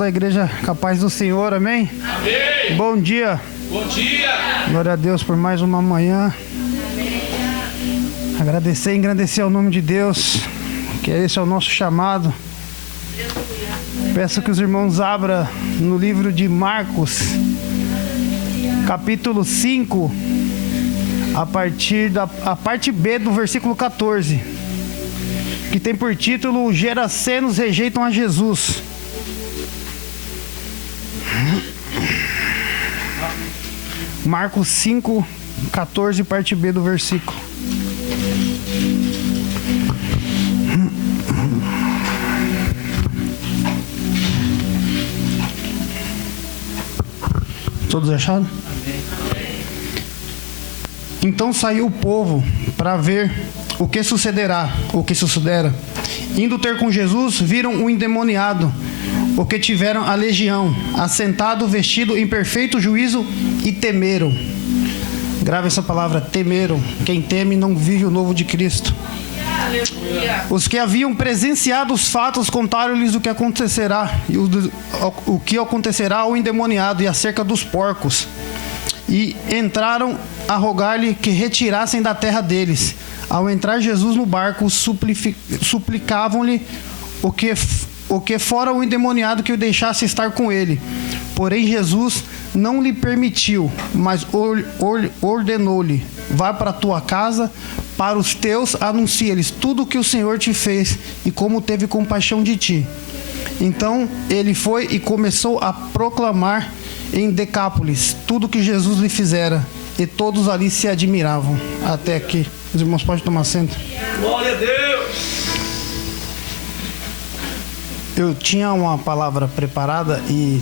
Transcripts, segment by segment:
Da igreja capaz do Senhor, amém? Amém. Bom dia. Bom dia. Glória a Deus por mais uma manhã. Agradecer e engrandecer ao nome de Deus, que esse é o nosso chamado. Peço que os irmãos abram no livro de Marcos, capítulo 5, a partir da parte B do versículo 14, que tem por título: Os Gerasenos rejeitam a Jesus. Marcos 5, 14, parte B do versículo. Todos acharam? Então saiu o povo para ver o que sucederá, o que sucedera. Indo ter com Jesus, viram um endemoniado, o que tiveram a legião, assentado, vestido em perfeito juízo, e temeram. Grave essa palavra, temeram. Quem teme não vive o novo de Cristo. Os que haviam presenciado os fatos contaram-lhes o que acontecerá, e o que acontecerá ao endemoniado e acerca dos porcos. E entraram a rogar-lhe que retirassem da terra deles. Ao entrar Jesus no barco, suplicavam-lhe o que fora o endemoniado que o deixasse estar com ele. Porém Jesus não lhe permitiu, mas ordenou-lhe: vá para a tua casa, para os teus, anuncia-lhes tudo o que o Senhor te fez e como teve compaixão de ti. Então ele foi e começou a proclamar em Decápolis tudo o que Jesus lhe fizera, e todos ali se admiravam. Até aqui. Os irmãos podem tomar assento. Glória a Deus. Eu tinha uma palavra preparada e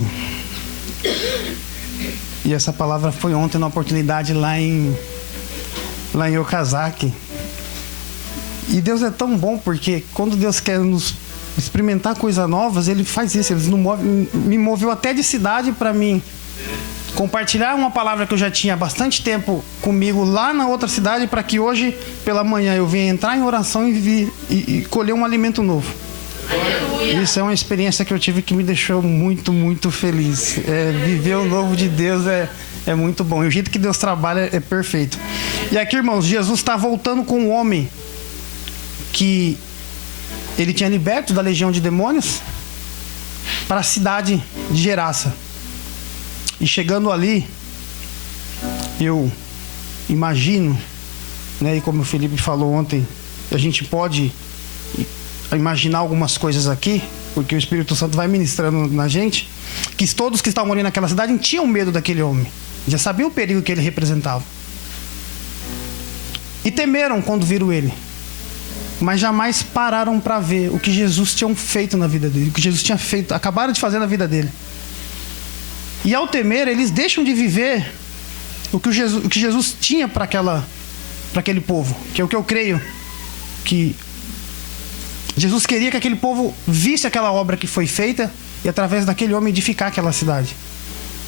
essa palavra foi ontem na oportunidade lá em Okazaki. E Deus é tão bom, porque quando Deus quer nos experimentar coisas novas, Ele faz isso. Ele me moveu até de cidade para mim compartilhar uma palavra que eu já tinha há bastante tempo comigo lá na outra cidade, para que hoje pela manhã eu venha entrar em oração e colher um alimento novo. Aleluia. Isso é uma experiência que eu tive que me deixou muito, muito feliz. Viver o novo de Deus é muito bom. E o jeito que Deus trabalha é perfeito. E aqui, irmãos, Jesus está voltando com um homem que ele tinha liberto da legião de demônios para a cidade de Gerasa. E chegando ali, eu imagino, né, e como o Felipe falou ontem, a gente pode imaginar algumas coisas aqui, porque o Espírito Santo vai ministrando na gente, que todos que estavam ali naquela cidade tinham medo daquele homem, já sabiam o perigo que ele representava. E temeram quando viram ele, mas jamais pararam para ver o que Jesus tinha feito na vida dele, o que Jesus tinha feito, acabaram de fazer na vida dele. E ao temer, eles deixam de viver o que Jesus tinha para aquele povo, que é o que eu creio, que Jesus queria que aquele povo visse aquela obra que foi feita e através daquele homem edificar aquela cidade.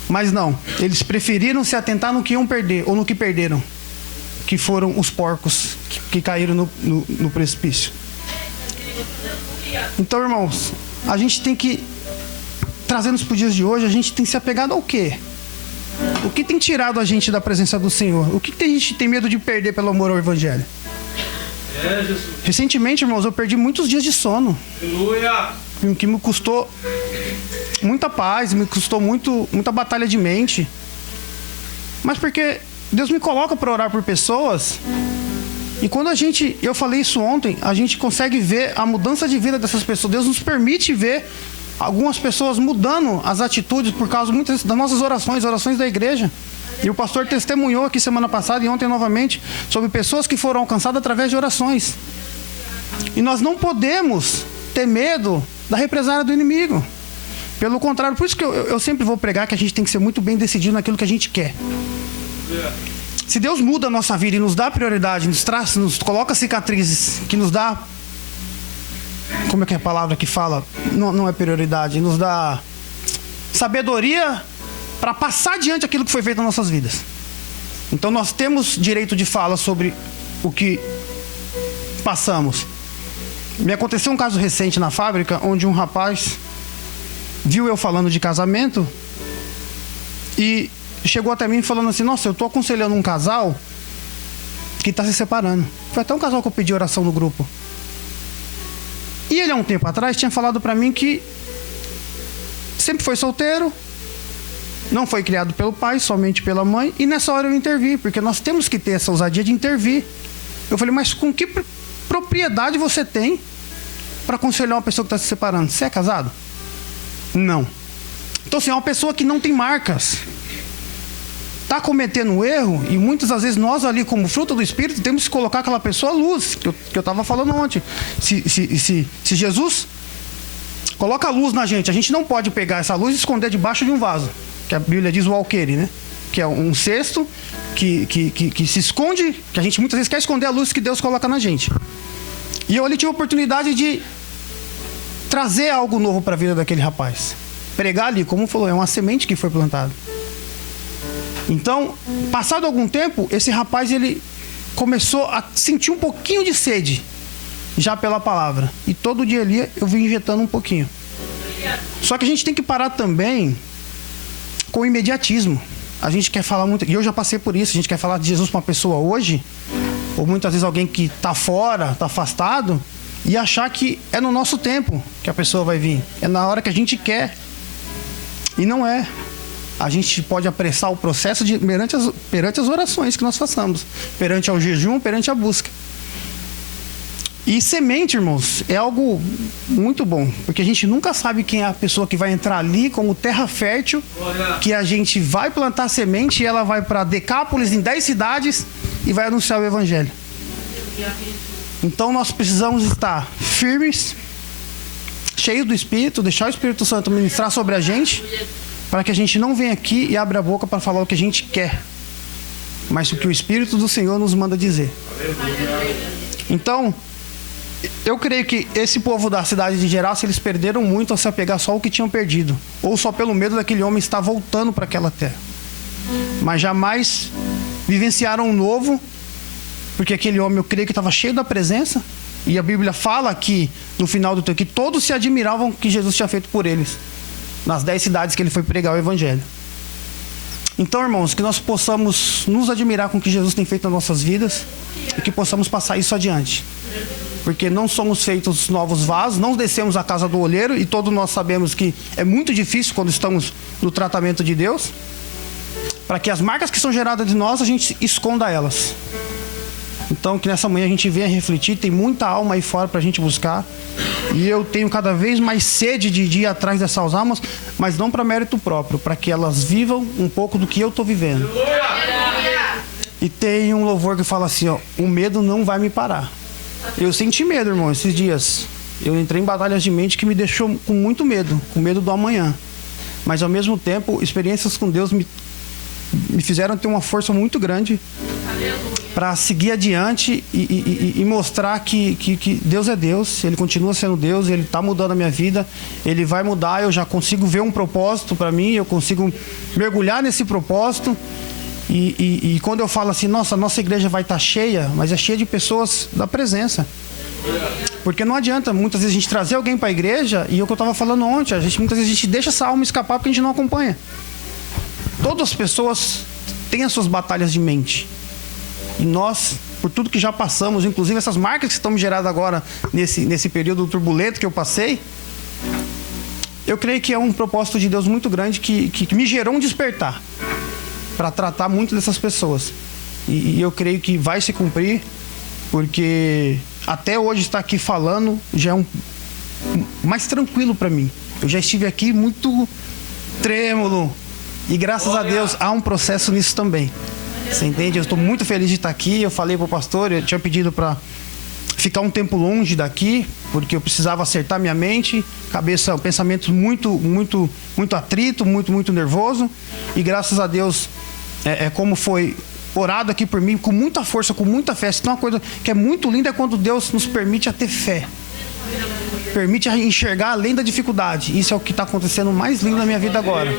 Mas não, eles preferiram se atentar no que iam perder, ou no que perderam, que foram os porcos que caíram no precipício. Então, irmãos, a gente tem que, trazendo para os dias de hoje, a gente tem se apegado ao quê? O que tem tirado a gente da presença do Senhor? O que a gente tem medo de perder pelo amor ao Evangelho? Recentemente, irmãos, eu perdi muitos dias de sono. Aleluia. O que me custou muita paz, me custou muita batalha de mente. Mas porque Deus me coloca para orar por pessoas, e quando eu falei isso ontem, a gente consegue ver a mudança de vida dessas pessoas. Deus nos permite ver algumas pessoas mudando as atitudes por causa muitas das nossas orações da igreja. E o pastor testemunhou aqui semana passada e ontem novamente sobre pessoas que foram alcançadas através de orações. E nós não podemos ter medo da represália do inimigo. Pelo contrário, por isso que eu sempre vou pregar que a gente tem que ser muito bem decidido naquilo que a gente quer. Se Deus muda a nossa vida e nos dá prioridade, nos coloca cicatrizes, que nos dá... Como é que é a palavra que fala? Não é prioridade, nos dá sabedoria para passar adiante aquilo que foi feito nas nossas vidas. Então nós temos direito de fala sobre o que passamos. Me aconteceu um caso recente na fábrica, onde um rapaz viu eu falando de casamento e chegou até mim falando assim: nossa, eu tô aconselhando um casal que tá se separando. Foi até um casal que eu pedi oração no grupo. E ele, há um tempo atrás, tinha falado pra mim que sempre foi solteiro, não foi criado pelo pai, somente pela mãe, e nessa hora eu intervi, porque nós temos que ter essa ousadia de intervir. Eu falei: mas com que propriedade você tem para aconselhar uma pessoa que está se separando? Você é casado? Não. Então, assim, é uma pessoa que não tem marcas, está cometendo um erro, e muitas das vezes nós ali, como fruto do Espírito, temos que colocar aquela pessoa à luz, que eu estava falando ontem. Se Jesus coloca a luz na gente, a gente não pode pegar essa luz e esconder debaixo de um vaso, que a Bíblia diz o alqueire, né? Que é um cesto que se esconde, que a gente muitas vezes quer esconder a luz que Deus coloca na gente. E eu ali tive a oportunidade de trazer algo novo para a vida daquele rapaz. Pregar ali, como falou, é uma semente que foi plantada. Então, passado algum tempo, esse rapaz, ele começou a sentir um pouquinho de sede, já pela palavra. E todo dia ali eu vim injetando um pouquinho. Só que a gente tem que parar também com o imediatismo. A gente quer falar muito, e eu já passei por isso, a gente quer falar de Jesus para uma pessoa hoje, ou muitas vezes alguém que está fora, está afastado, e achar que é no nosso tempo que a pessoa vai vir. É na hora que a gente quer. E não é. A gente pode apressar o processo perante as orações que nós façamos, perante ao jejum, perante a busca. E semente, irmãos, é algo muito bom, porque a gente nunca sabe quem é a pessoa que vai entrar ali como terra fértil, que a gente vai plantar semente e ela vai para Decápolis, em 10 cidades, e vai anunciar o Evangelho. Então nós precisamos estar firmes, cheios do Espírito, deixar o Espírito Santo ministrar sobre a gente, para que a gente não venha aqui e abra a boca para falar o que a gente quer, mas o que o Espírito do Senhor nos manda dizer. Então, eu creio que esse povo da cidade de Gerácio, eles perderam muito ao se apegar só ao que tinham perdido, ou só pelo medo daquele homem estar voltando para aquela terra. Mas jamais vivenciaram o novo, porque aquele homem, eu creio que estava cheio da presença, e a Bíblia fala que, no final do texto, que todos se admiravam que Jesus tinha feito por eles, nas 10 cidades que ele foi pregar o Evangelho. Então, irmãos, que nós possamos nos admirar com o que Jesus tem feito nas nossas vidas, e que possamos passar isso adiante. Porque não somos feitos novos vasos, não descemos a casa do olheiro, e todos nós sabemos que é muito difícil quando estamos no tratamento de Deus, para que as marcas que são geradas de nós, a gente esconda elas. Então, que nessa manhã a gente venha refletir, tem muita alma aí fora para a gente buscar, e eu tenho cada vez mais sede de ir atrás dessas almas, mas não para mérito próprio, para que elas vivam um pouco do que eu estou vivendo. E tem um louvor que fala assim, ó: o medo não vai me parar. Eu senti medo, irmão, esses dias. Eu entrei em batalhas de mente que me deixou com muito medo, com medo do amanhã. Mas ao mesmo tempo, experiências com Deus me fizeram ter uma força muito grande para seguir adiante e mostrar que Deus é Deus, Ele continua sendo Deus, Ele está mudando a minha vida, Ele vai mudar, eu já consigo ver um propósito para mim, eu consigo mergulhar nesse propósito. E quando eu falo assim, nossa igreja vai estar cheia, mas é cheia de pessoas da presença. Porque não adianta muitas vezes a gente trazer alguém para a igreja, e é o que eu estava falando ontem, muitas vezes a gente deixa essa alma escapar porque a gente não acompanha. Todas as pessoas têm as suas batalhas de mente. E nós, por tudo que já passamos, inclusive essas marcas que estão geradas agora nesse período turbulento que eu passei, eu creio que é um propósito de Deus muito grande que me gerou um despertar para tratar muito dessas pessoas. E eu creio que vai se cumprir, porque até hoje estar aqui falando já é mais tranquilo para mim. Eu já estive aqui muito trêmulo, e graças a Deus há um processo nisso também. Você entende? Eu estou muito feliz de estar aqui. Eu falei para o pastor, eu tinha pedido para ficar um tempo longe daqui, porque eu precisava acertar minha mente, cabeça, pensamentos muito atrito, muito nervoso. E graças a Deus, como foi orado aqui por mim, com muita força, com muita fé. Então, uma coisa que é muito linda é quando Deus nos permite a ter fé. Permite a enxergar além da dificuldade. Isso é o que está acontecendo mais lindo na minha vida agora.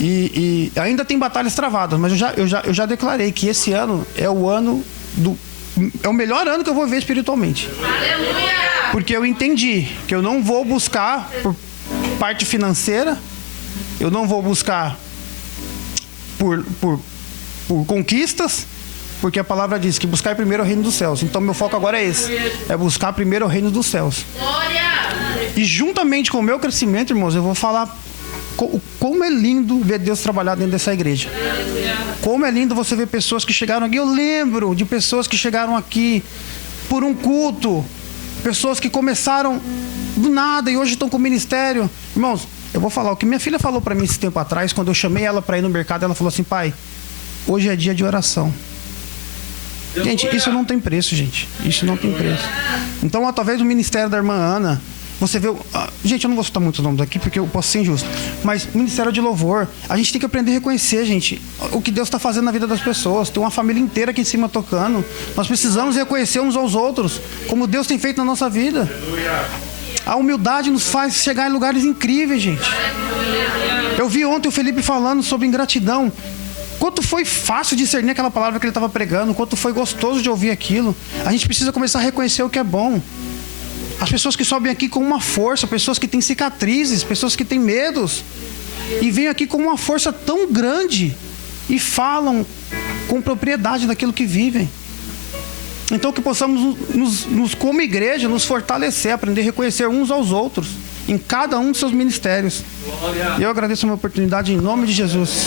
E ainda tem batalhas travadas, mas eu já declarei que esse ano é o ano é o melhor ano que eu vou ver espiritualmente. Porque eu entendi que eu não vou buscar parte financeira, eu não vou buscar por conquistas, porque a palavra diz que buscar primeiro o reino dos céus. Então meu foco agora é esse, é buscar primeiro o reino dos céus. E juntamente com o meu crescimento, irmãos, eu vou falar como é lindo ver Deus trabalhar dentro dessa igreja. Como é lindo você ver pessoas que chegaram aqui. Eu lembro de pessoas que chegaram aqui por um culto, pessoas que começaram do nada e hoje estão com o ministério. Irmãos, eu vou falar o que minha filha falou para mim esse tempo atrás, quando eu chamei ela para ir no mercado. Ela falou assim: pai, hoje é dia de oração. Gente, isso não tem preço, gente. Isso não tem preço. Então, através do ministério da irmã Ana, você vê... Gente, eu não vou citar muitos nomes aqui, porque eu posso ser injusto. Mas ministério de louvor, a gente tem que aprender a reconhecer, gente, o que Deus está fazendo na vida das pessoas. Tem uma família inteira aqui em cima tocando. Nós precisamos reconhecer uns aos outros, como Deus tem feito na nossa vida. A humildade nos faz chegar em lugares incríveis, gente. Eu vi ontem o Felipe falando sobre ingratidão. Quanto foi fácil discernir aquela palavra que ele estava pregando, quanto foi gostoso de ouvir aquilo. A gente precisa começar a reconhecer o que é bom. As pessoas que sobem aqui com uma força, pessoas que têm cicatrizes, pessoas que têm medos, e vêm aqui com uma força tão grande e falam com propriedade daquilo que vivem. Então que possamos, como igreja, nos fortalecer, aprender a reconhecer uns aos outros, em cada um dos seus ministérios. E eu agradeço a minha oportunidade em nome de Jesus.